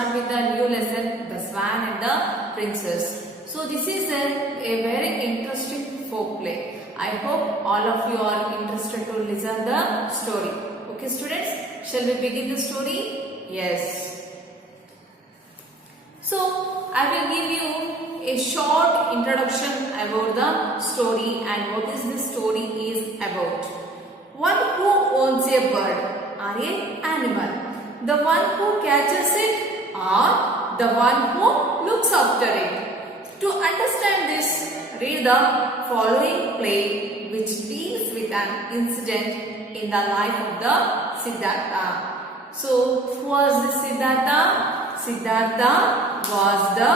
start with the new lesson, The Swan and the Princess. So this is a very interesting folk play. I hope all of you are interested to listen the story. Okay students, shall we begin the story? Yes. So I will give you a short introduction about the story and what is this story is about. One who owns a bird or an animal. The one who catches it or the one who looks after it. To understand this, read the following play which deals with an incident in the life of the Siddhartha. So, who was this Siddhartha? Siddhartha was the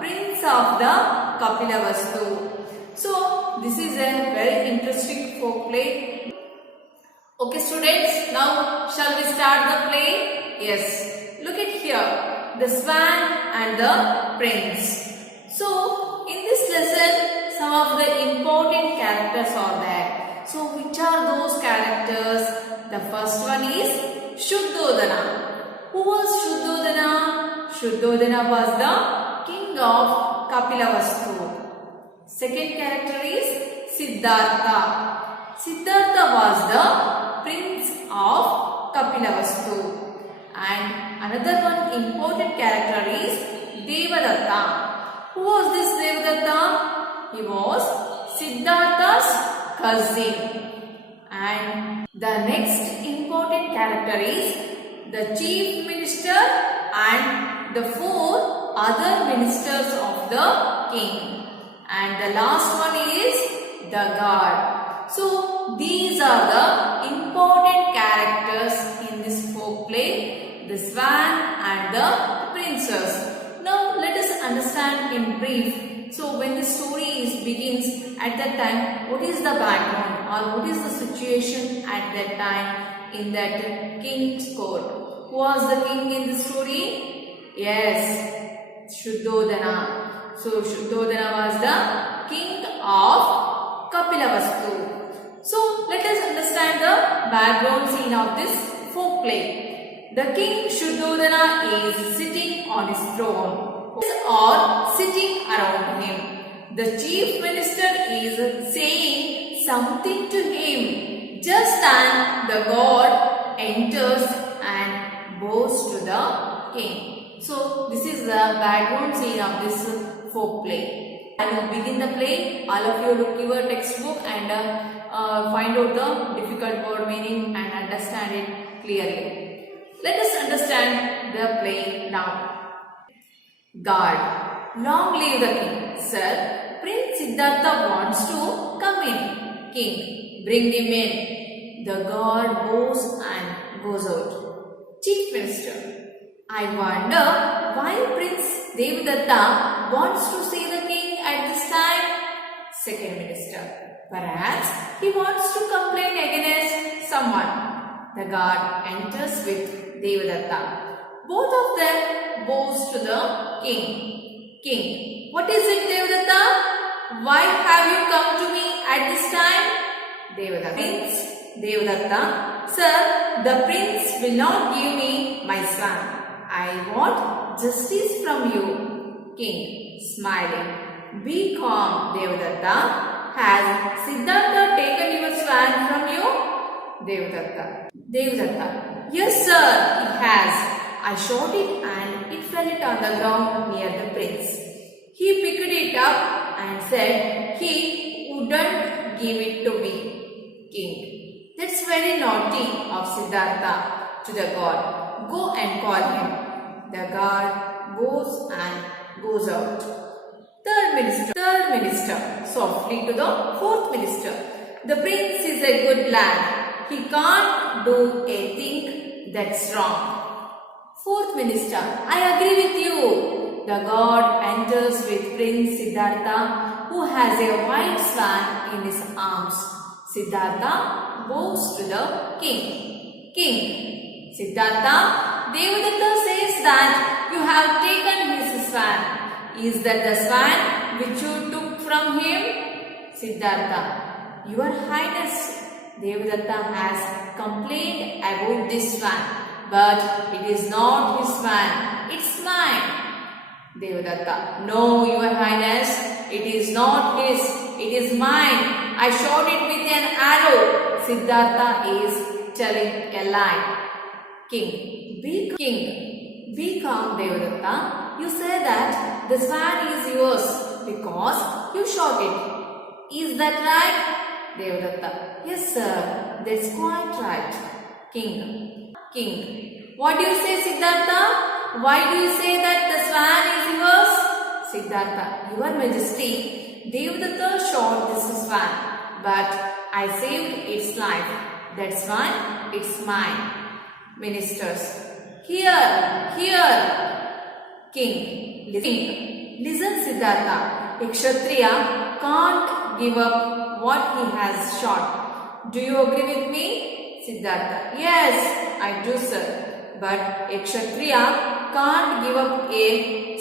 prince of the Kapilavastu. So, this is a very interesting folk play. Okay students, now shall we start the play? Yes, look at here, the swan and the prince. So, in this lesson, some of the important characters are there. So, which are those characters? The first one is Shuddhodana. Who was Shuddhodana? Shuddhodana was the king of Kapilavastu. Second character is Siddhartha. Siddhartha was the prince of Kapilavastu. And another one important character is Devadatta. Who was this Devadatta? He was Siddhartha's cousin. And the next important character is the chief minister and the four other ministers of the king. And the last one is the guard. So these are the important characters in this folk play. The swan and the princess. Now let us understand in brief. So when the story begins at that time, what is the background or what is the situation at that time in that king's court? Who was the king in the story? Yes, Shuddhodana. So Shuddhodana was the king of Kapilavastu. So let us understand the background scene of this folk play. The king Shuddhodana is sitting on his throne or sitting around him. The chief minister is saying something to him just then the god enters and bows to the king. So this is the background scene of this folk play. I will begin the play. All of you look your textbook and find out the difficult word meaning and understand it clearly. Let us understand the play now. Guard. Long live the king. Sir, Prince Siddhartha wants to come in. King, bring him in. The guard bows and goes out. Chief Minister. I wonder why Prince Devadatta wants to see the king at this time. Second Minister. Perhaps he wants to complain against someone. The guard enters with Devadatta. Both of them bows to the king. King, what is it Devadatta? Why have you come to me at this time? Devadatta. Prince Devadatta. Sir, the prince will not give me my son. I want justice from you. King, smiling. Be calm, Devadatta. Has Siddhartha taken your swan from you? Devadatta. Devadatta. Yes sir, he has. I shot it and it fell on the ground near the prince. He picked it up and said he wouldn't give it to me. King. That's very naughty of Siddhartha to the god. Go and call him. The guard goes and goes out. Third minister. Softly to the fourth minister. The prince is a good lad. He can't do a thing that's wrong. Fourth minister, I agree with you. The god enters with Prince Siddhartha who has a white swan in his arms. Siddhartha bows to the king. King, Siddhartha, Devadatta says that you have taken his swan. Is that the swan which you took from him? Siddhartha, Your Highness, Devadatta has complained about this swan, but it is not his swan. It's mine. Devadatta, no, your highness, it is not his, it is mine. I shot it with an arrow. Siddhartha is telling a lie. King, be calm, Devadatta. You say that the swan is yours because you shot it. Is that right? Devadatta, yes sir, that's quite right. King, what do you say, Siddhartha? Why do you say that the swan is yours? Siddhartha, your majesty, Devadatta shot this swan, but I saved its life. That's why it's mine. Ministers, here. King, listen Siddhartha. A Kshatriya can't give up what he has shot. Do you agree with me? Siddhartha, yes, I do sir. But a Kshatriya can't give up a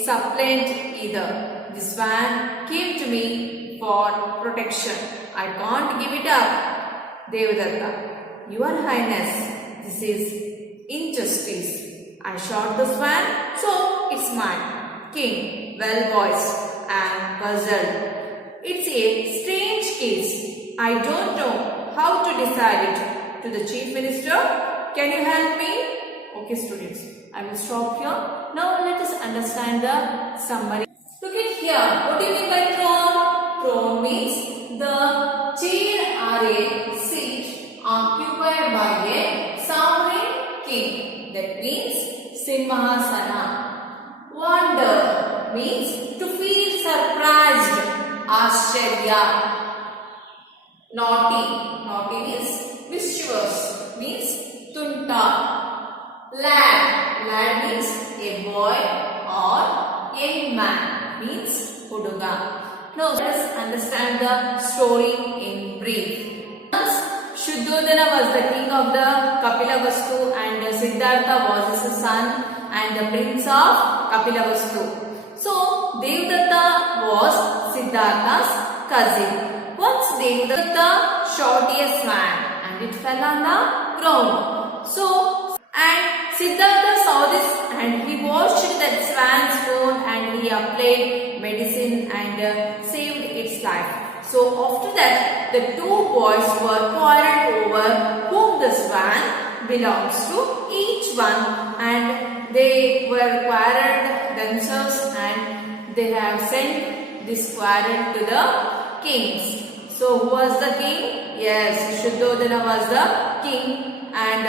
supplant either. This swan came to me for protection. I can't give it up. Devadatta, your highness, this is injustice. I shot the swan, so it's mine. King, well boys, I am puzzled. It's a strange case. I don't know how to decide it. To the Chief Minister, can you help me? Okay students, I will stop here. Now let us understand the summary. Look at here. What do you mean by throne? Throne means the chair or a seat occupied by a sovereign king. That means Simhasana. Wonder means to feel surprised. Ashcharya. Naughty means mischievous, means tunta. Lad means a boy or young man, means huduga. Now let us understand the story in brief. Shuddhodana was the king of the Kapilavastu and Siddhartha was his son and the prince of Kapilavastu. So Devadatta was Siddhartha's cousin. Once Devadatta shot a swan and it fell on the ground. And Siddhartha saw this and he washed that swan's wound and he applied medicine and saved its life. So after that, the two boys were quarreled over whom the swan belongs to each one, and they were quarreled themselves and they have sent this quarrel to the kings. So who was the king? Yes, Shuddhodana was the king, and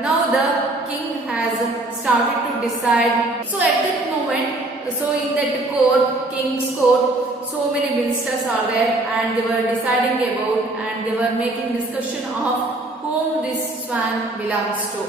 now the king has started to decide. So at that moment, so in that court, king's court, so many ministers are there and they were deciding about and they were making discussion of whom this swan belongs to.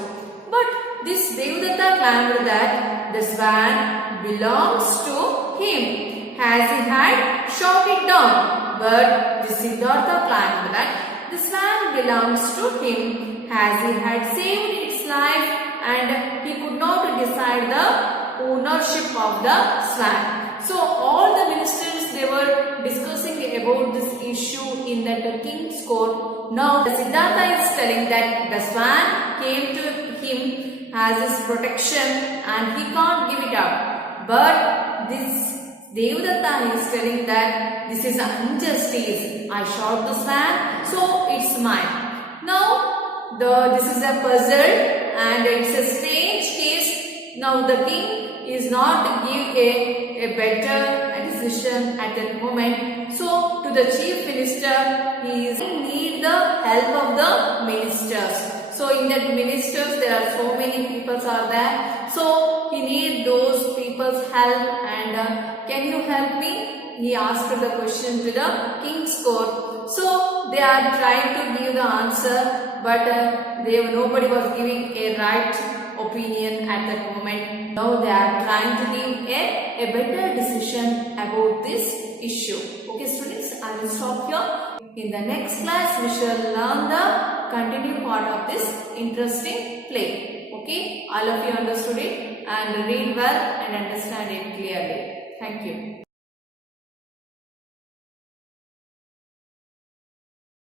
But this Devadatta claimed that the swan belongs to him as he had shot it down. But the Siddhartha claimed that the swan belongs to him as he had saved its life and he could not decide the ownership of the swan. So all the ministers, they were discussing about this issue in that king's court. Now the Siddhartha is telling that the swan came to him as his protection and he can't give it up. But this Devadatta is telling that this is injustice. I shot the swan, so it's mine. Now this is a puzzle and it's a strange case. Now the king is not give a better decision at that moment. So to the chief minister, he is need the help of the ministers. So in that ministers, there are so many people are there. So he need those people's help and can you help me? He asked the question to the king's court. So they are trying to give the answer, but nobody was giving a right opinion at that moment. Now they are trying to give a better decision about this issue. Okay students, I will stop here. In the next class, we shall learn the continued part of this interesting play. Okay, all of you understood it and read well and understand it clearly. Thank you.